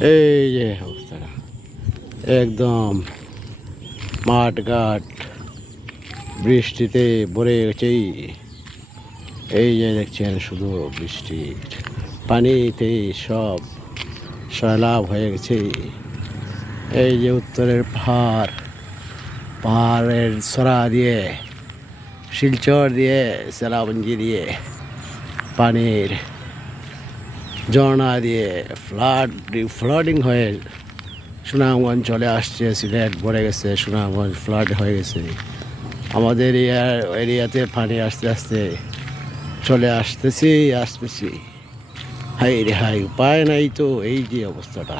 এই যে অবস্থাটা। একদম মাঠ ঘাট, বৃষ্টিতে ভরে গেছে। এই যে দেখছেন, শুধু বৃষ্টি। পানিতে সব সয়লাভ হয়ে গেছে। এই যে উত্তরের পাহাড়, পাহাড়ের সরা দিয়ে, শিলচর দিয়ে, সেলাবঞ্জি দিয়ে পানির ঝর্ণা দিয়ে ফ্লাড, ফ্লাডিং হয়ে সুনামগঞ্জ চলে আসছে, সিলেট ভরে গেছে, সুনামগঞ্জ ফ্লাড হয়ে গেছে। আমাদের এরিয়ার এরিয়াতে পানি আস্তে আস্তে চলে আসতেছি আসতেছি। হাই রে হাই উপায় নাই তো, এই যে অবস্থাটা।